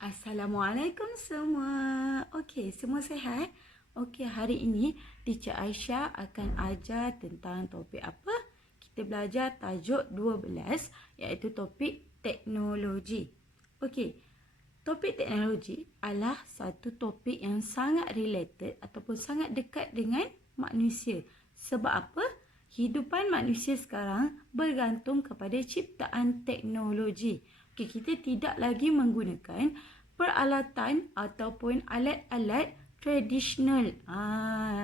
Assalamualaikum semua. Okey, semua sihat? Okey, hari ini Teacher Aisyah akan ajar tentang topik apa? Kita belajar tajuk 12 iaitu topik teknologi. Okey, topik teknologi adalah satu topik yang sangat related ataupun sangat dekat dengan manusia. Sebab apa? Hidupan manusia sekarang bergantung kepada ciptaan teknologi. Okay, kita tidak lagi menggunakan peralatan ataupun alat-alat tradisional.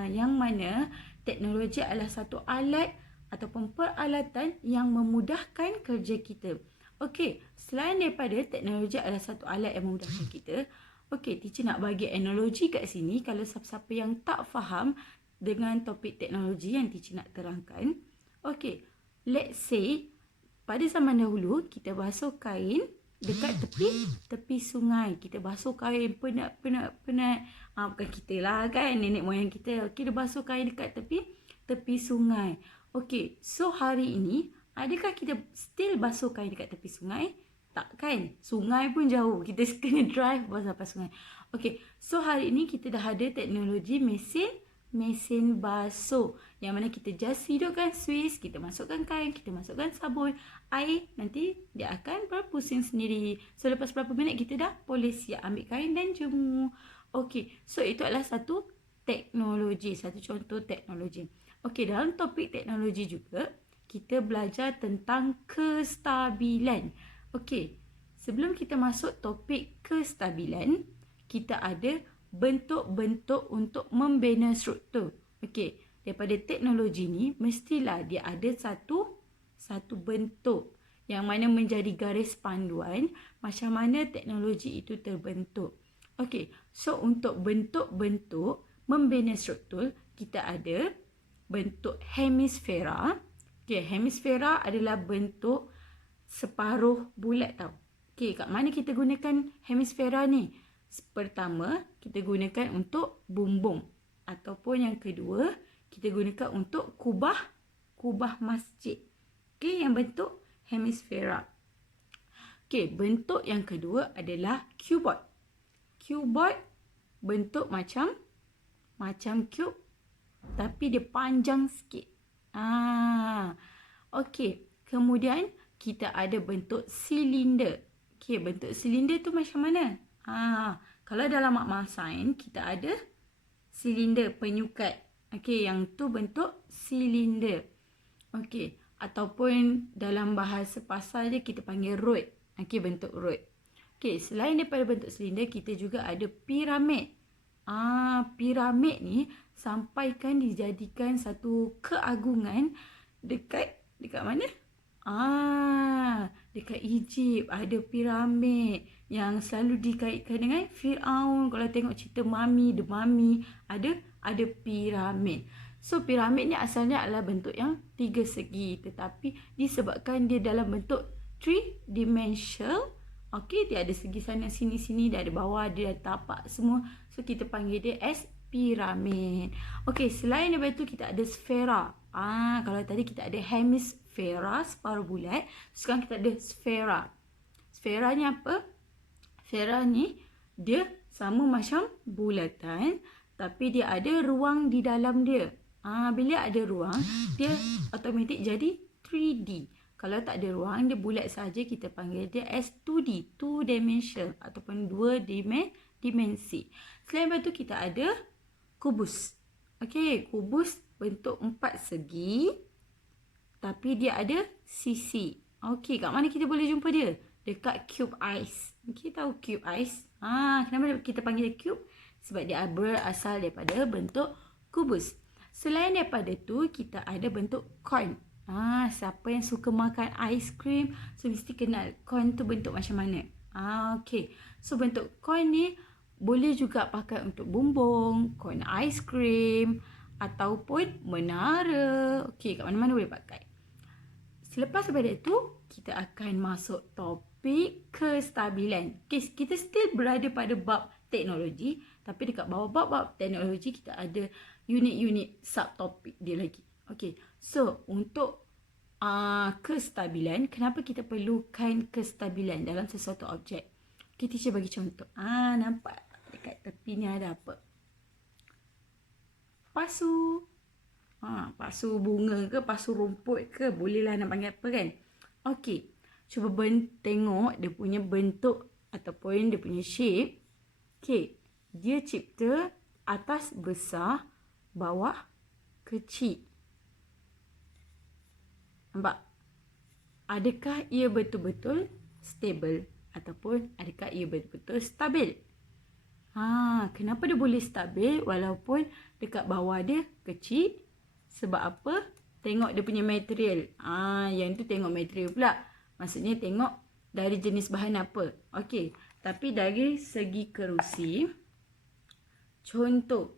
Yang mana teknologi adalah satu alat ataupun peralatan yang memudahkan kerja kita. Okey, selain daripada teknologi adalah satu alat yang memudahkan kita, okey, teacher nak bagi analogi kat sini kalau siapa-siapa yang tak faham dengan topik teknologi yang teacher nak terangkan. Okey, let's say pada zaman dahulu kita basuh kain dekat tepi sungai. Kita basuh kain penat. Bukan kita lah kan, nenek moyang kita. Kita basuh kain dekat tepi sungai. Okey, so hari ini adakah kita still basuh kain dekat tepi sungai? Tak kan? Sungai pun jauh. Kita kena drive sampai sungai. Okey, so hari ini kita dah ada teknologi mesin basuh. Yang mana kita just hidupkan switch, kita masukkan kain, kita masukkan sabun, air, nanti dia akan berpusing sendiri. So lepas berapa minit kita dah boleh siap ambil kain dan jemur. Okey, so itu adalah satu teknologi, satu contoh teknologi. Okey, dalam topik teknologi juga kita belajar tentang kestabilan. Okey, sebelum kita masuk topik kestabilan, kita ada bentuk-bentuk untuk membina struktur. Okey, daripada teknologi ni mestilah dia ada satu bentuk yang mana menjadi garis panduan macam mana teknologi itu terbentuk. Okey, so untuk bentuk-bentuk membina struktur kita ada bentuk hemisfera. Okey, hemisfera adalah bentuk separuh bulat tau. Okey, kat mana kita gunakan hemisfera ni? Pertama, kita gunakan untuk bumbung. Ataupun yang kedua, kita gunakan untuk kubah masjid. Okey, yang bentuk hemisfera. Okey, bentuk yang kedua adalah cuboid. Cuboid bentuk macam cube tapi dia panjang sikit. Okey, kemudian kita ada bentuk silinder. Okey, bentuk silinder tu macam mana? Kalau dalam makmal sains kita ada silinder penyukat. Okey, yang tu bentuk silinder. Okey, ataupun dalam bahasa pasar je kita panggil rod. Okey, bentuk rod. Okey, selain daripada bentuk silinder kita juga ada piramid. Piramid ni sampaikan dijadikan satu keagungan dekat mana? Dekat Egypt ada piramid yang selalu dikaitkan dengan Firaun. Kalau tengok cerita The Mummy, ada piramid. So piramid ni asalnya adalah bentuk yang 3 segi, tetapi disebabkan dia dalam bentuk 3 dimensional, okey, dia ada segi sana sini, dia ada bawah, dia ada tapak semua. So kita panggil dia as piramid. Okey, selain daripada itu kita ada sfera. Kalau tadi kita ada hemisfera, separuh bulat, sekarang kita ada sfera. Sfera ni apa? Sfera ni dia sama macam bulatan tapi dia ada ruang di dalam dia. Bila ada ruang, dia automatik jadi 3D. Kalau tak ada ruang, dia bulat saja, kita panggil dia as 2D, 2 dimension ataupun 2 dimensi. Selain itu kita ada kubus. Okey, kubus bentuk 4 segi tapi dia ada sisi. Okey, kat mana kita boleh jumpa dia? Dekat cube ice. Okey, tahu cube ice? Kenapa kita panggil dia cube? Sebab dia berasal daripada bentuk kubus. Selain daripada tu, kita ada bentuk cone. Siapa yang suka makan ice cream, so mesti kenal cone tu bentuk macam mana. Okey. So bentuk cone ni boleh juga pakai untuk bumbung, cone ice cream ataupun menara. Okey, kat mana-mana boleh pakai. Selepas daripada itu, kita akan masuk topik kestabilan. Okay, kita still berada pada bab teknologi, tapi dekat bawah bab-bab teknologi kita ada unit-unit subtopik dia lagi. Okay, so untuk kestabilan, kenapa kita perlukan kestabilan dalam sesuatu objek? Okay, teacher bagi contoh. Nampak dekat tepi ni ada apa? Pasu. Pasu bunga ke, pasu rumput ke, bolehlah nak panggil apa kan? Okey, cuba tengok dia punya bentuk ataupun dia punya shape. Okey, dia cipta atas besar, bawah kecil. Nampak? Adakah ia betul-betul stable ataupun adakah ia betul-betul stabil? Kenapa dia boleh stabil walaupun dekat bawah dia kecil? Sebab apa? Tengok dia punya material. Yang tu tengok material pula. Maksudnya tengok dari jenis bahan apa. Okey, tapi dari segi kerusi, contoh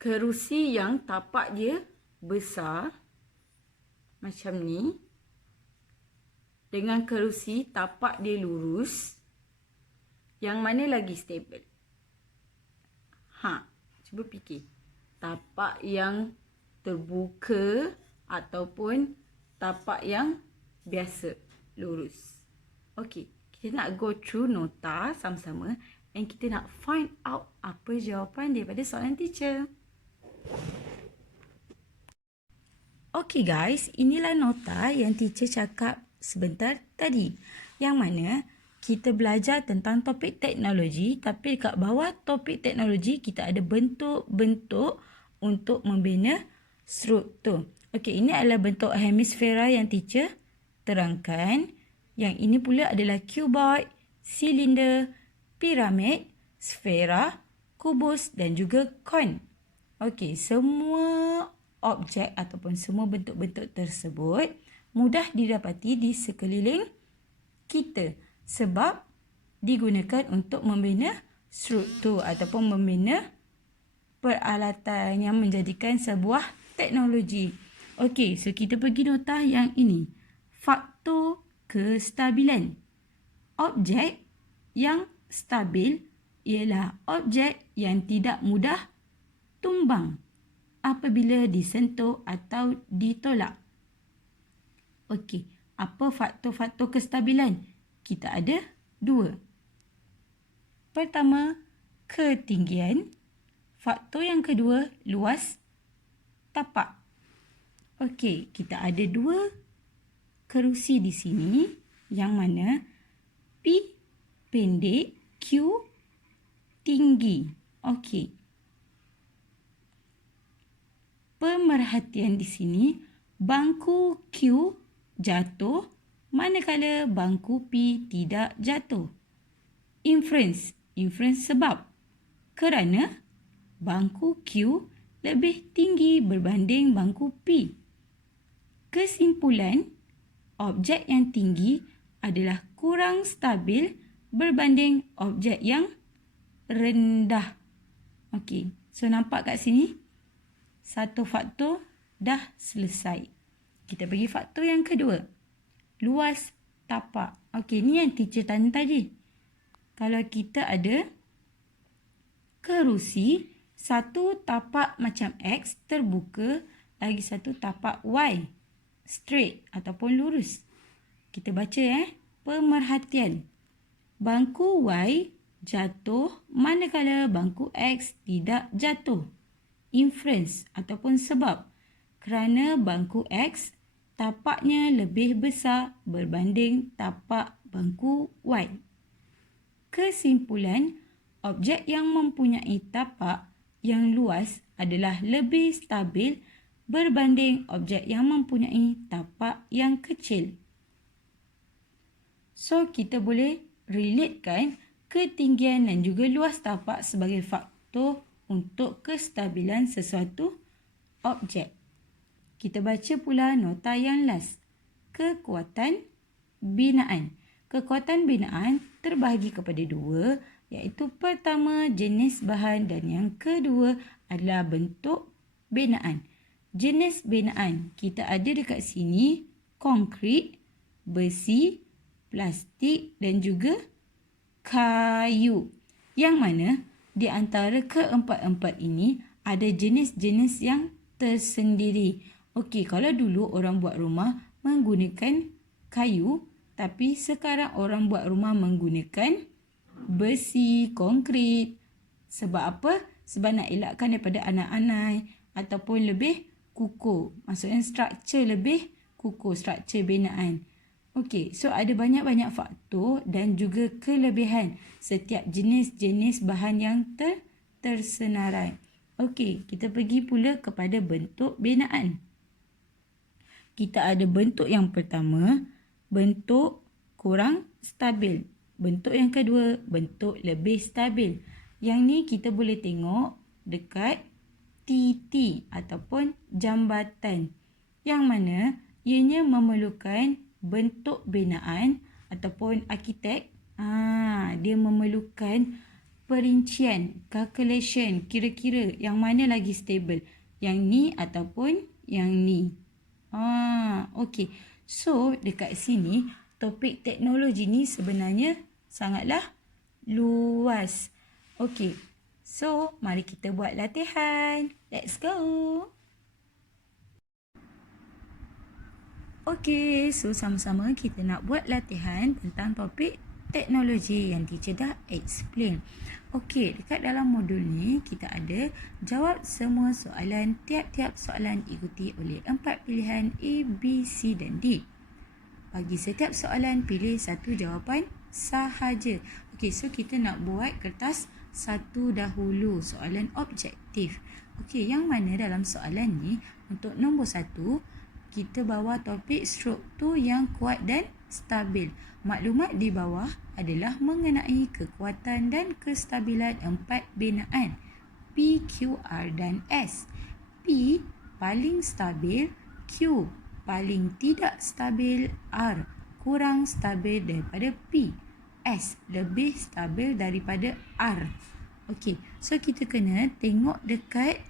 kerusi yang tapak dia besar macam ni dengan kerusi tapak dia lurus, yang mana lagi stable? Cuba fikir. Tapak yang terbuka ataupun tapak yang biasa, lurus. Okey, kita nak go through nota sama-sama and kita nak find out apa jawapan daripada soalan teacher. Okey guys, inilah nota yang teacher cakap sebentar tadi. Yang mana kita belajar tentang topik teknologi, tapi dekat bawah topik teknologi kita ada bentuk-bentuk untuk membina struktur. Okey, ini adalah bentuk hemisfera yang teacher terangkan. Yang ini pula adalah cuboid, silinder, piramid, sfera, kubus dan juga coin. Okey, semua objek ataupun semua bentuk-bentuk tersebut mudah didapati di sekeliling kita sebab digunakan untuk membina struktur ataupun membina peralatan yang menjadikan sebuah teknologi. Okey, so kita pergi nota yang ini. Faktor kestabilan. Objek yang stabil ialah objek yang tidak mudah tumbang apabila disentuh atau ditolak. Okey, apa faktor-faktor kestabilan? Kita ada 2. Pertama, ketinggian. Faktor yang kedua, luas tapak. Okey, kita ada 2 kerusi di sini yang mana P pendek, Q tinggi. Okey. Pemerhatian di sini, bangku Q jatuh manakala bangku P tidak jatuh. Inference sebab kerana bangku Q lebih tinggi berbanding bangku P. Kesimpulan, objek yang tinggi adalah kurang stabil berbanding objek yang rendah. Okey, so nampak kat sini satu faktor dah selesai. Kita pergi faktor yang kedua. Luas tapak. Okey, ni yang teacher tanya tadi. Kalau kita ada kerusi, satu tapak macam X terbuka, lagi satu tapak Y straight ataupun lurus. Kita baca pemerhatian. Bangku Y jatuh manakala bangku X tidak jatuh. Inference ataupun sebab kerana bangku X tapaknya lebih besar berbanding tapak bangku Y. Kesimpulan, objek yang mempunyai tapak yang luas adalah lebih stabil berbanding objek yang mempunyai tapak yang kecil. So, kita boleh relatekan ketinggian dan juga luas tapak sebagai faktor untuk kestabilan sesuatu objek. Kita baca pula nota yang last. Kekuatan binaan. Kekuatan binaan terbahagi kepada 2, iaitu pertama jenis bahan dan yang kedua adalah bentuk binaan. Jenis binaan kita ada dekat sini konkrit, besi, plastik dan juga kayu. Yang mana di antara keempat-empat ini ada jenis-jenis yang tersendiri. Okey, kalau dulu orang buat rumah menggunakan kayu, tapi sekarang orang buat rumah menggunakan besi, konkrit. Sebab apa? Sebab nak elakkan daripada anai-anai ataupun lebih kukuh. Maksudnya struktur lebih kukuh, struktur binaan. Okey, so ada banyak-banyak faktor dan juga kelebihan setiap jenis-jenis bahan yang tersenarai. Okey, kita pergi pula kepada bentuk binaan. Kita ada bentuk yang pertama, bentuk kurang stabil. Bentuk yang kedua, bentuk lebih stabil. Yang ni kita boleh tengok dekat TT ataupun jambatan. Yang mana ianya memerlukan bentuk binaan ataupun arkitek. Dia memerlukan perincian, calculation, kira-kira yang mana lagi stabil. Yang ni ataupun yang ni. Okey. So, dekat sini, topik teknologi ni sebenarnya sangatlah luas. Okey. So, mari kita buat latihan. Let's go. Okey, so sama-sama kita nak buat latihan tentang topik teknologi yang teacher dah explain. Okey, dekat dalam modul ni kita ada jawab semua soalan. Tiap-tiap soalan diikuti oleh 4 pilihan A, B, C dan D. Bagi setiap soalan pilih satu jawapan sahaja. Okey, so kita nak buat kertas satu dahulu, soalan objektif. Okey, yang mana dalam soalan ni untuk nombor 1 kita bawa topik struktur yang kuat dan stabil. Maklumat di bawah adalah mengenai kekuatan dan kestabilan 4 binaan P, Q, R dan S. P paling stabil, Q paling tidak stabil, R kurang stabil daripada P, S lebih stabil daripada R. Okey, so kita kena tengok dekat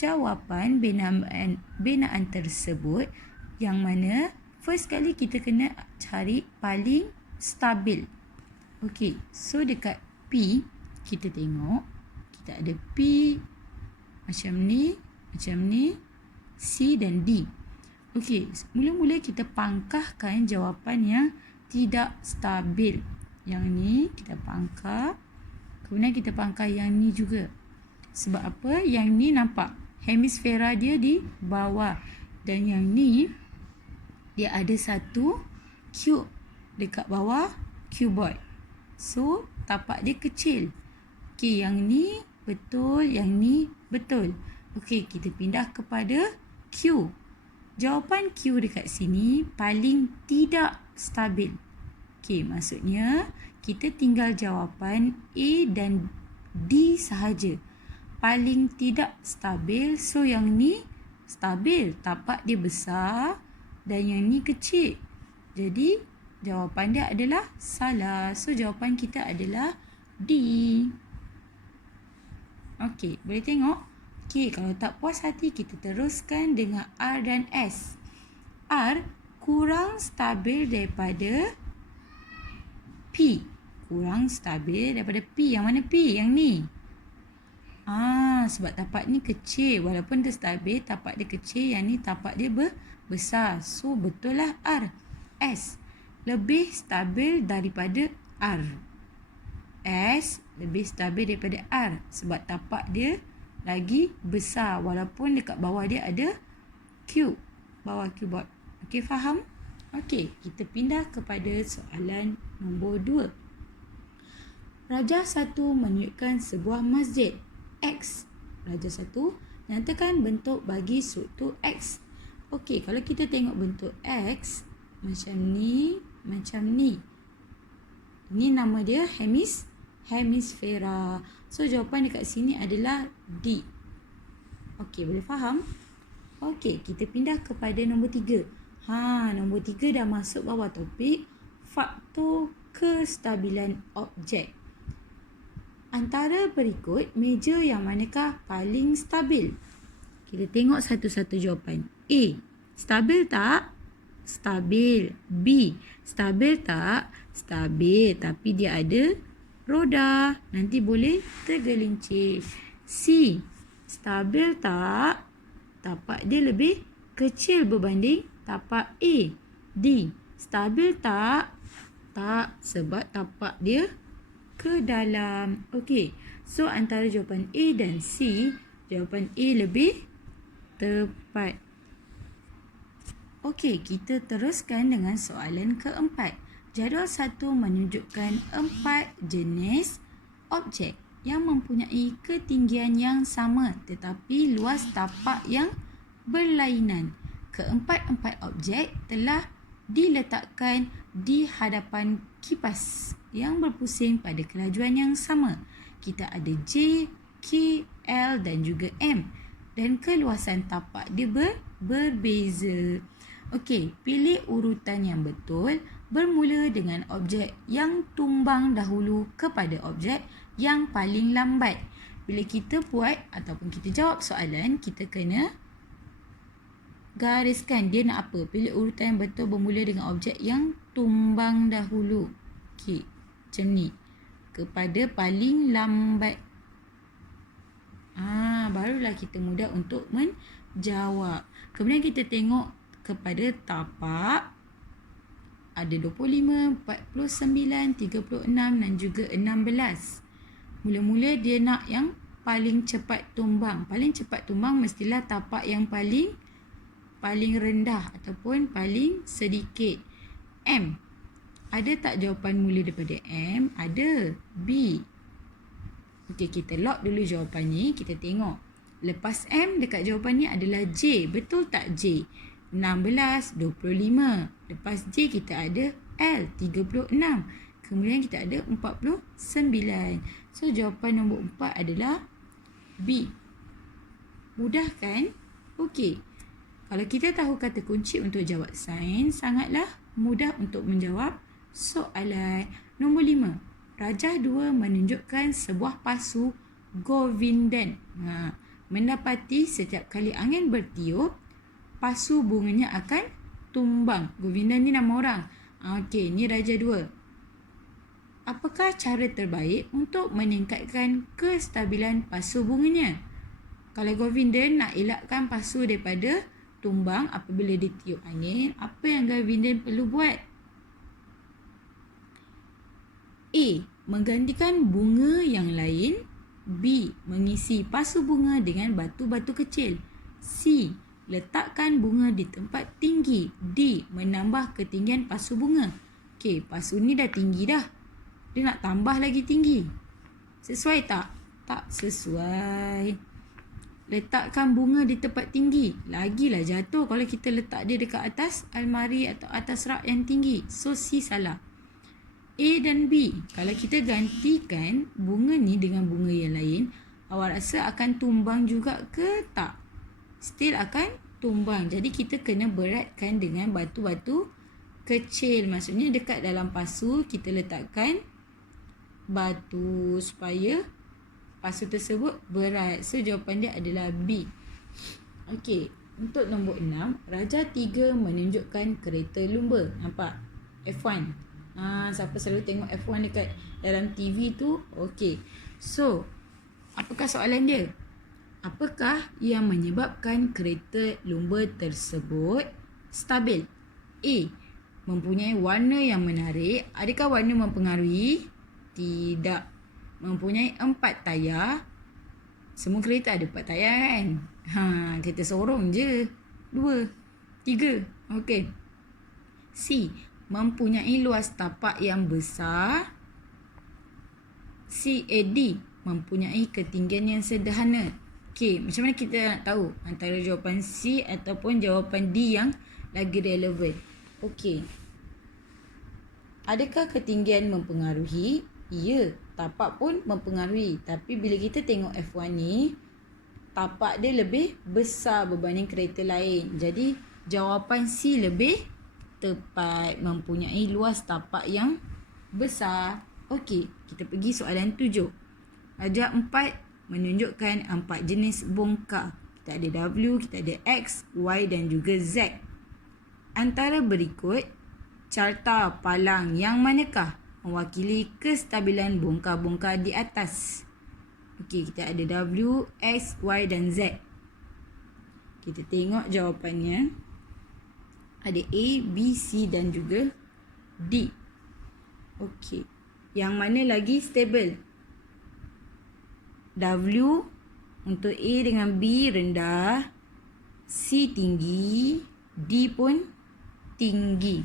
jawapan binaan tersebut yang mana first kali kita kena cari paling stabil. Okey, so dekat P kita tengok kita ada P macam ni, C dan D. Okey, mula-mula kita pangkahkan jawapan yang tidak stabil. Yang ni kita pangkah, kemudian kita pangkah yang ni juga. Sebab apa? Yang ni nampak hemisfera dia di bawah. Dan yang ni dia ada satu cube dekat bawah cuboid. So, tapak dia kecil. Okey, yang ni betul, yang ni betul. Okey, kita pindah kepada Q. Jawapan Q dekat sini paling tidak stabil. Okey, maksudnya kita tinggal jawapan A dan D sahaja. Paling tidak stabil, so yang ni stabil, tapak dia besar dan yang ni kecil. Jadi jawapan dia adalah salah. So jawapan kita adalah D. Okey, boleh tengok? Okey, kalau tak puas hati kita teruskan dengan R dan S. R kurang stabil daripada P. Kurang stabil daripada P. Yang mana P? Yang ni. Sebab tapak ni kecil. Walaupun dia stabil, tapak dia kecil. Yang ni tapak dia besar. So, betul lah R. S. Lebih stabil daripada R. S lebih stabil daripada R. Sebab tapak dia lagi besar. Walaupun dekat bawah dia ada Q. Bawah keyboard. Okey, faham? Okey, kita pindah kepada soalan nombor 2. Rajah 1 menunjukkan sebuah masjid. X. Rajah 1, nyatakan bentuk bagi struktur X. Okey, kalau kita tengok bentuk X, macam ni, macam ni. Ini nama dia hemisfera. So, jawapan dekat sini adalah D. Okey, boleh faham? Okey, kita pindah kepada nombor 3. Nombor 3 dah masuk bawah topik faktor kestabilan objek. Antara berikut meja yang manakah paling stabil? Kita tengok satu-satu jawapan. A. Stabil tak? Stabil. B. Stabil tak? Stabil. Tapi dia ada roda. Nanti boleh tergelincir. C. Stabil tak? Tapak dia lebih kecil berbanding tapak A. D. Stabil tak? Tak. Sebab tapak dia ke dalam. Okey. So antara jawapan A dan C, jawapan A lebih tepat. Okey, kita teruskan dengan soalan keempat. Jadual 1 menunjukkan 4 jenis objek yang mempunyai ketinggian yang sama tetapi luas tapak yang berlainan. Keempat-empat objek telah diletakkan di hadapan kipas yang berpusing pada kelajuan yang sama. Kita ada J, K, L dan juga M. Dan keluasan tapak dia berbeza. Okey, pilih urutan yang betul bermula dengan objek yang tumbang dahulu kepada objek yang paling lambat. Bila kita buat ataupun kita jawab soalan, kita kena gariskan dia nak apa. Pilih urutan yang betul bermula dengan objek yang tumbang dahulu. Okey, macam ni. Kepada paling lambat. Barulah kita mudah untuk menjawab. Kemudian kita tengok kepada tapak. Ada 25, 49, 36 dan juga 16. Mula-mula dia nak yang paling cepat tumbang. Paling cepat tumbang mestilah tapak yang paling rendah ataupun paling sedikit. M. Ada tak jawapan mula daripada M? Ada. B. Okey, kita lock dulu jawapan ni. Kita tengok. Lepas M dekat jawapan ni adalah J. Betul tak J? 16, 25. Lepas J kita ada L, 36. Kemudian kita ada 49. So, jawapan nombor 4 adalah B. Mudah kan? Okey. Kalau kita tahu kata kunci untuk jawab sains, sangatlah mudah untuk menjawab soalan. Nombor 5. Rajah 2 menunjukkan sebuah pasu Govindan. Mendapati setiap kali angin bertiup, pasu bunganya akan tumbang. Govindan ni nama orang. Okey, ni Rajah 2. Apakah cara terbaik untuk meningkatkan kestabilan pasu bunganya? Kalau Govindan nak elakkan pasu daripada tumbang apabila ditiup angin, apa yang Govindan perlu buat? A. Menggantikan bunga yang lain. B. Mengisi pasu bunga dengan batu-batu kecil. C. Letakkan bunga di tempat tinggi. D. Menambah ketinggian pasu bunga. Okey, pasu ni dah tinggi dah. Dia nak tambah lagi tinggi. Sesuai tak? Tak sesuai. Letakkan bunga di tempat tinggi. Lagilah jatuh kalau kita letak dia dekat atas almari atau atas rak yang tinggi. So, C salah. A dan B. Kalau kita gantikan bunga ni dengan bunga yang lain, awak rasa akan tumbang juga ke tak? Still akan tumbang. Jadi kita kena beratkan dengan batu-batu kecil. Maksudnya dekat dalam pasu kita letakkan batu supaya pasu tersebut berat. So jawapan dia adalah B. Okey, untuk nombor 6, Rajah 3 menunjukkan kereta lumba. Nampak? F1. Siapa selalu tengok F1 dekat dalam TV tu? Okey. So, apakah soalan dia? Apakah yang menyebabkan kereta lumba tersebut stabil? A. Mempunyai warna yang menarik. Adakah warna mempengaruhi? Tidak. Mempunyai 4 tayar. Semua kereta ada 4 tayar kan? Kereta sorong je 2, 3. Okey. C. Mempunyai luas tapak yang besar. C. D. Mempunyai ketinggian yang sederhana. Okey, macam mana kita nak tahu antara jawapan C ataupun jawapan D yang lagi relevan? Okey. Adakah ketinggian mempengaruhi? Ya, tapak pun mempengaruhi. Tapi bila kita tengok F1 ni, tapak dia lebih besar berbanding kereta lain. Jadi, jawapan C lebih tepat, mempunyai luas tapak yang besar. Okey, kita pergi soalan 7. Rajah 4 menunjukkan 4 jenis bongkar. Kita ada W, kita ada X, Y dan juga Z. Antara berikut, carta palang yang manakah mewakili kestabilan bongkar-bongkar di atas? Okey, kita ada W, X, Y dan Z. Kita tengok jawapannya. Ada A, B, C dan juga D. Okey. Yang mana lagi stabil? W untuk A dengan B rendah, C tinggi, D pun tinggi.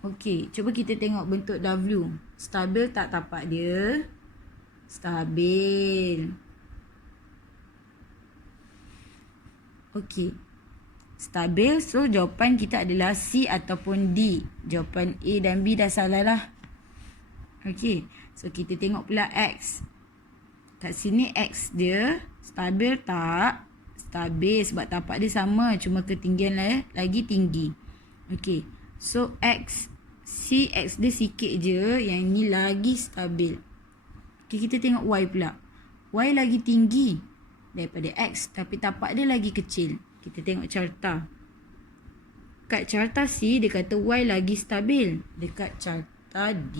Okey, cuba kita tengok bentuk W. Stabil tak tapak dia? Stabil. Okey. Stabil, so jawapan kita adalah C ataupun D. Jawapan A dan B dah salah lah. Okey, so kita tengok pula X. Kat sini X dia stabil tak? Stabil sebab tapak dia sama, cuma ketinggian lagi tinggi. Okey, so X, C X dia sikit je, yang ni lagi stabil. Okey, kita tengok Y pula. Y lagi tinggi daripada X tapi tapak dia lagi kecil. Kita tengok carta. Kat carta C, dia kata Y lagi stabil. Dekat carta D,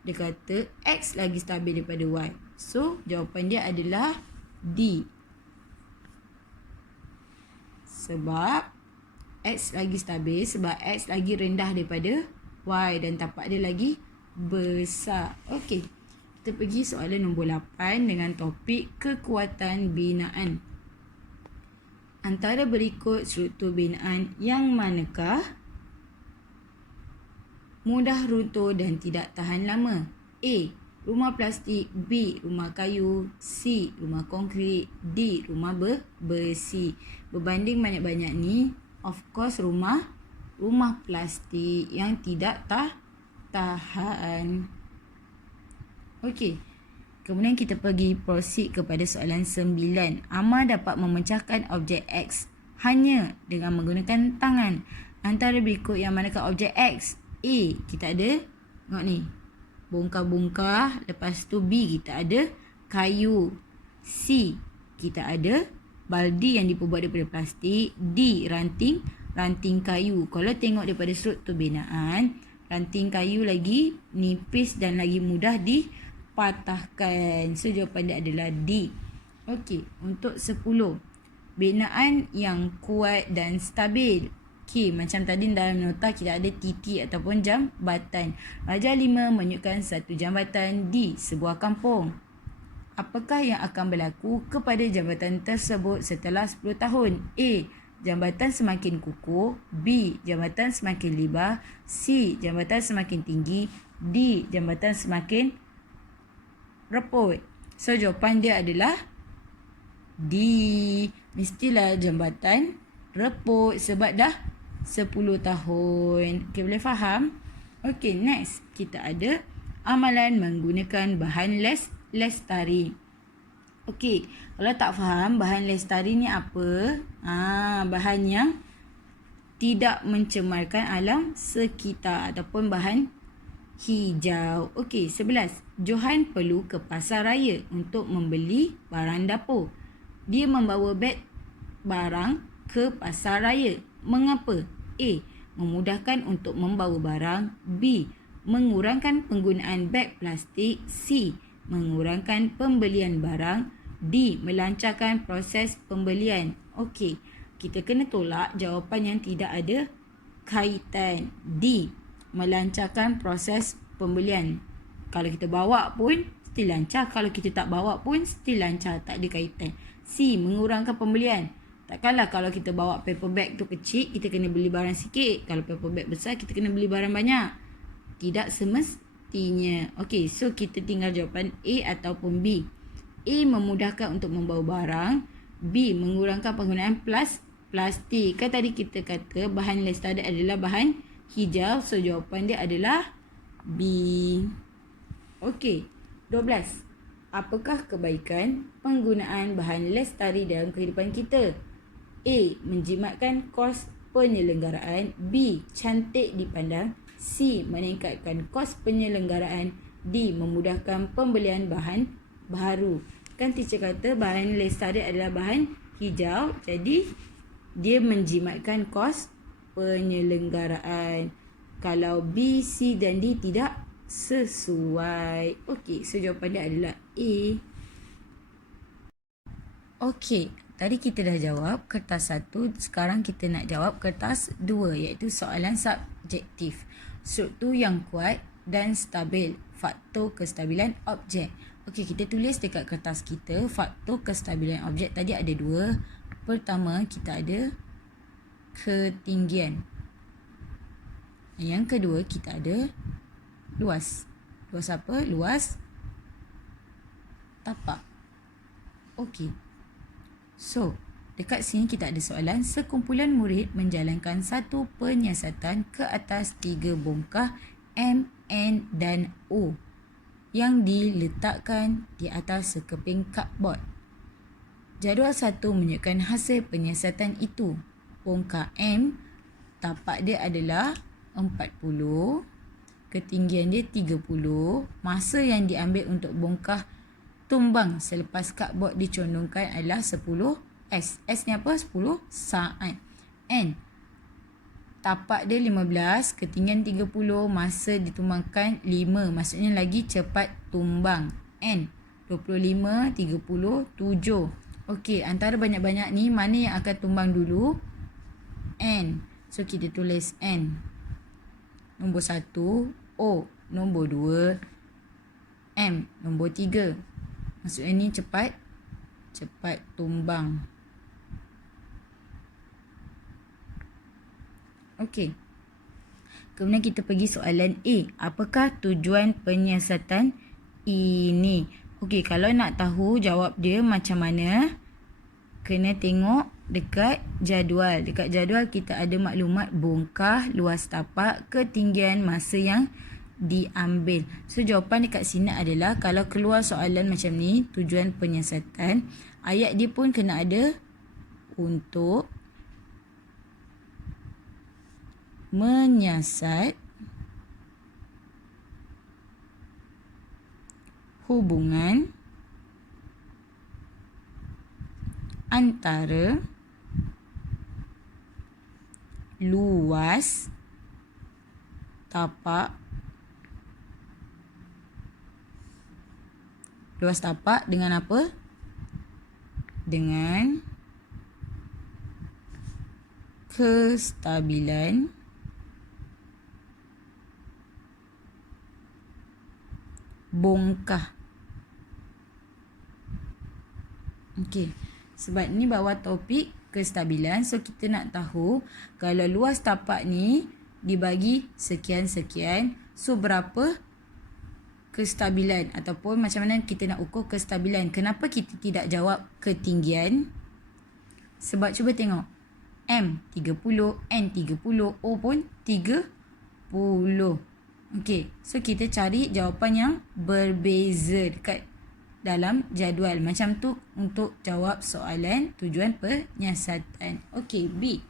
dia kata X lagi stabil daripada Y. So, jawapan dia adalah D. Sebab X lagi stabil, sebab X lagi rendah daripada Y dan tapak dia lagi besar. Okey, kita pergi soalan nombor 8 dengan topik kekuatan binaan. Antara berikut struktur binaan yang manakah mudah runtuh dan tidak tahan lama? A. Rumah plastik. B. Rumah kayu. C. Rumah konkrit. D. Rumah besi. Berbanding banyak-banyak ni, of course rumah plastik yang tidak tahan. Okey. Kemudian kita pergi proceed kepada soalan 9. Amar dapat memecahkan objek X hanya dengan menggunakan tangan. Antara berikut yang manakah objek X? A. Kita ada, tengok ni, bongkar-bongkar. Lepas tu B. Kita ada kayu. C. Kita ada baldi yang diperbuat daripada plastik. D. Ranting kayu. Kalau tengok daripada struktur binaan, ranting kayu lagi nipis dan lagi mudah dipatahkan. So jawapan dia adalah D. Okey, untuk 10. Binaan yang kuat dan stabil. Okey, macam tadi dalam nota kita ada titi ataupun jambatan. Raja 5 menunjukkan satu jambatan di sebuah kampung. Apakah yang akan berlaku kepada jambatan tersebut setelah 10 tahun? A. Jambatan semakin kukuh. B. Jambatan semakin lebar. C. Jambatan semakin tinggi. D. Jambatan semakin reput. So jawapan dia adalah D. Mestilah jambatan reput sebab dah 10 tahun. Okay, boleh faham? Okay, next. Kita ada amalan menggunakan bahan lestari. Okay, kalau tak faham bahan lestari ni apa? Bahan yang tidak mencemarkan alam sekitar ataupun bahan hijau. Okey, 11. Johan perlu ke pasar raya untuk membeli barang dapur. Dia membawa beg barang ke pasar raya. Mengapa? A. Memudahkan untuk membawa barang. B. Mengurangkan penggunaan beg plastik. C. Mengurangkan pembelian barang. D. Melancarkan proses pembelian. Okey, kita kena tolak jawapan yang tidak ada kaitan. D. Melancarkan proses pembelian. Kalau kita bawa pun still lancar, kalau kita tak bawa pun still lancar, tak ada kaitan. C. Mengurangkan pembelian. Takkanlah kalau kita bawa paper bag tu kecil, kita kena beli barang sikit. Kalau paper bag besar, kita kena beli barang banyak. Tidak semestinya. Okey, so kita tinggal jawapan A ataupun B. A. Memudahkan untuk membawa barang. B. Mengurangkan penggunaan plastik. Kan tadi kita kata bahan lestari adalah bahan hijau. So jawapan dia adalah B. Okey, 12. Apakah kebaikan penggunaan bahan lestari dalam kehidupan kita? A. Menjimatkan kos penyelenggaraan. B. Cantik dipandang. C. Meningkatkan kos penyelenggaraan. D. Memudahkan pembelian bahan baharu. Kan teacher kata bahan lestari adalah bahan hijau, jadi dia menjimatkan kos penyelenggaraan. Kalau B, C dan D tidak sesuai. Okey, so jawapan dia adalah A. Okey, tadi kita dah jawab kertas 1, sekarang kita nak jawab kertas 2, iaitu soalan subjektif. Struktur yang kuat dan stabil. faktor kestabilan objek. Okey, kita tulis dekat kertas kita faktor kestabilan objek tadi ada 2. Pertama, kita ada ketinggian. Yang kedua, kita ada luas. Luas apa? Luas tapak. Okey. So, dekat sini kita ada soalan. Sekumpulan murid menjalankan satu penyiasatan ke atas 3 bongkah M, N dan O yang diletakkan di atas sekeping cardboard. Jadual 1 menunjukkan hasil penyiasatan itu. Bongkah M, tapak dia adalah 40, ketinggian dia 30, masa yang diambil untuk bongkah tumbang selepas cardboard dicondongkan adalah 10 S. S ni apa? 10 saat. N, tapak dia 15, ketinggian 30, masa ditumbangkan 5. Maksudnya lagi cepat tumbang. N, 25, 30, 7. Okey, antara banyak-banyak ni, mana yang akan tumbang dulu? N. So, kita tulis N. Nombor 1, O. Nombor 2, M. Nombor 3. Maksudnya ni cepat tumbang. Okey. Kemudian kita pergi soalan A. Apakah tujuan penyiasatan ini? Okey, kalau nak tahu jawab dia macam mana, kena tengok dekat jadual. Dekat jadual kita ada maklumat bongkah, luas tapak, ketinggian, masa yang diambil. So, jawapan dekat sini adalah kalau keluar soalan macam ni, tujuan penyiasatan, ayat dia pun kena ada untuk menyiasat hubungan antara luas tapak dengan apa? Dengan kestabilan bongkah. Okey. Sebab ni bawah topik kestabilan. So, kita nak tahu kalau luas tapak ni dibagi sekian-sekian. So, berapa kestabilan ataupun macam mana kita nak ukur kestabilan. Kenapa kita tidak jawab ketinggian? Sebab cuba tengok. M 30, N 30, O pun 30. Okey. So, kita cari jawapan yang berbeza dekat dalam jadual. Macam tu untuk jawab soalan tujuan penyiasatan. Okey, B.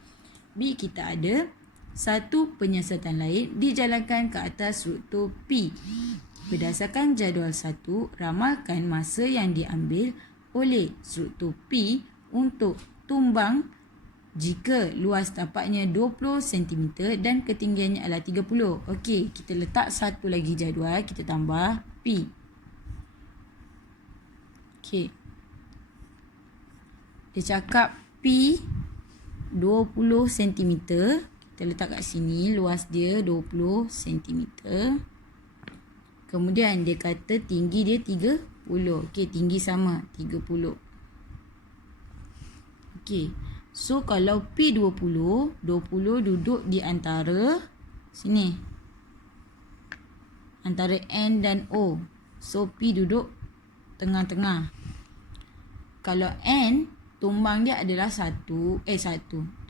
B kita ada satu penyiasatan lain dijalankan ke atas struktur P. Berdasarkan jadual 1, ramalkan masa yang diambil oleh struktur P untuk tumbang jika luas tapaknya 20 cm dan ketinggiannya adalah 30. Okey, kita letak satu lagi jadual, kita tambah P. Okey. Dia cakap P 20 cm. Kita letak kat sini, luas dia 20 cm. Kemudian dia kata tinggi dia 30. Okey, tinggi sama 30. Okey. So, kalau P 20 duduk di antara sini. Antara N dan O. So, P duduk tengah-tengah. Kalau N, tumbang dia adalah 1.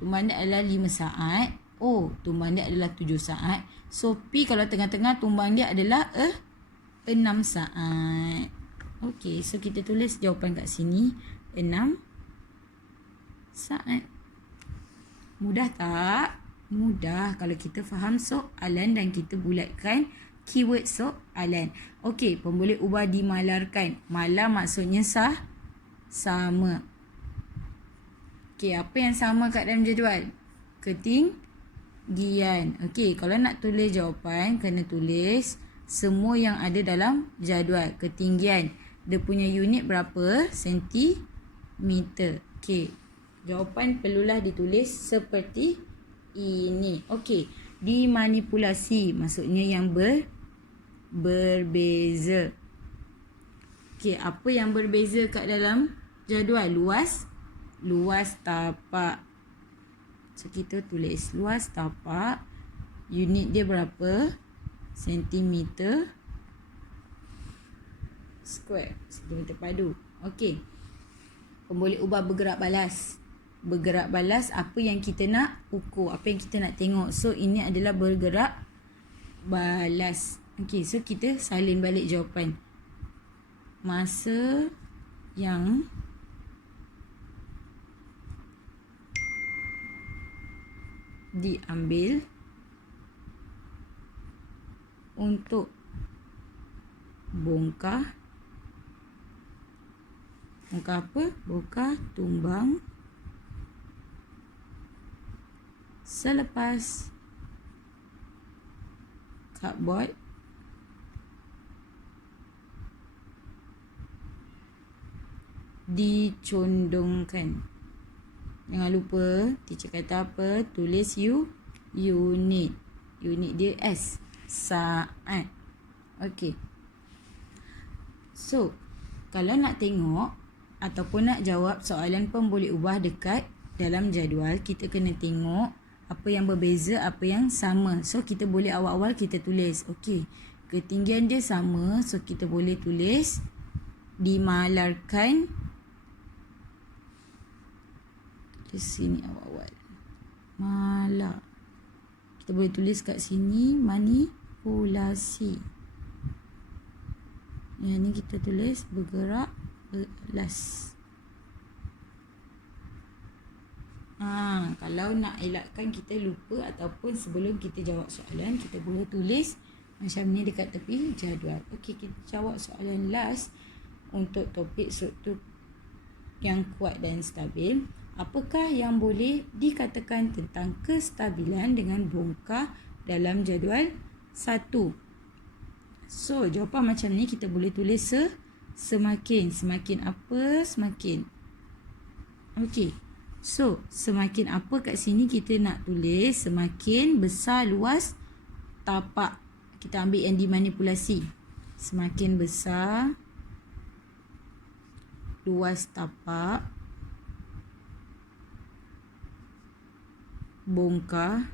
Tumbang dia adalah 5 saat. O, tumbang dia adalah 7 saat. So, P kalau tengah-tengah, tumbang dia adalah 6 saat. Okey, so kita tulis jawapan kat sini. 6 saat. Mudah tak? Mudah kalau kita faham soalan dan kita bulatkan keyword soalan. Okey, pemboleh ubah dimalarkan. Malar maksudnya sama. Okey, apa yang sama kat dalam jadual? Ketinggian. Okey, kalau nak tulis jawapan, kena tulis semua yang ada dalam jadual. Ketinggian. Dia punya unit berapa? Sentimeter. Okey, jawapan perlulah ditulis seperti ini. Okey, dimanipulasi maksudnya yang berbeza. Okey, apa yang berbeza kat dalam jadual? Luas tapak. So, kita tulis luas tapak. Unit dia berapa? Sentimeter square. Sentimeter padu. Okey. Boleh ubah bergerak balas. Bergerak balas apa yang kita nak ukur, apa yang kita nak tengok. So, ini adalah bergerak balas. Okey, so kita salin balik jawapan. Masa yang diambil untuk bongkar apa? Bongkar tumbang selepas cardboard dicondongkan. Jangan lupa teacher kata apa? Tulis unit. Unit dia S. Saat. Okey. So, kalau nak tengok ataupun nak jawab soalan pun boleh ubah dekat dalam jadual. Kita kena tengok apa yang berbeza, apa yang sama. So, kita boleh awal-awal kita tulis. Okey. Ketinggian dia sama. So, kita boleh tulis dimalarkan. Di sini awal-awal. Malar. Kita boleh tulis kat sini manipulasi. Yang ni kita tulis bergerak balas. Kalau nak elakkan kita lupa ataupun sebelum kita jawab soalan, kita boleh tulis macam ni dekat tepi jadual. Okey, kita jawab soalan last untuk topik struktur yang kuat dan stabil. Apakah yang boleh dikatakan tentang kestabilan dengan bongkar dalam jadual 1? So, jawapan macam ni kita boleh tulis semakin. Semakin apa? Semakin. Okey. So, semakin apa kat sini kita nak tulis semakin besar luas tapak. Kita ambil yang dimanipulasi. Semakin besar luas tapak bongkar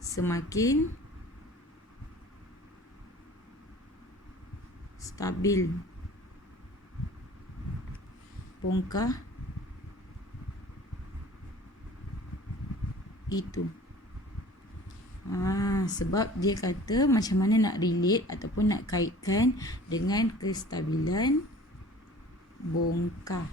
semakin stabil. Bongkar itu. Sebab dia kata macam mana nak relate ataupun nak kaitkan dengan kestabilan bongkar.